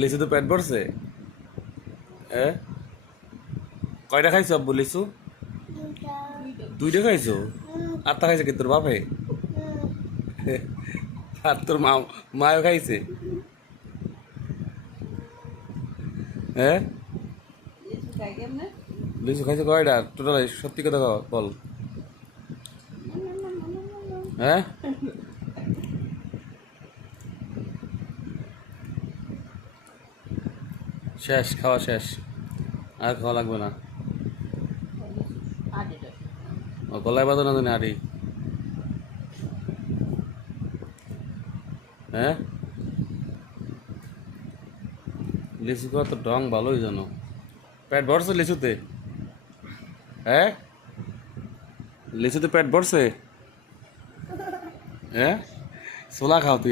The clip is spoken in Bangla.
লিচু তো পেট ভরছে। হ্যাঁ, কয়টা খাইছো আব্বু লিচু? দুইটা খাইছো? আটটা খাইছে কি তোর বাপে? আর তোর মাও খাইছে? হ্যাঁ, লিচু খাইছে কয়টা টোটাল? সত্যি কথা বল। হ্যাঁ, শেষ খাওয়া শেষ, আর খাওয়া লাগবে না। ও গলায় বাঁধো না তুমি আড়ি? হ্যাঁ, লিচু খাওয়া তো ঢং ভালোই জানো। পেট ভরছে লিচুতে? হ্যাঁ, লিচুতে পেট ভরছে? হ্যাঁ, ছোলা খাও তুই।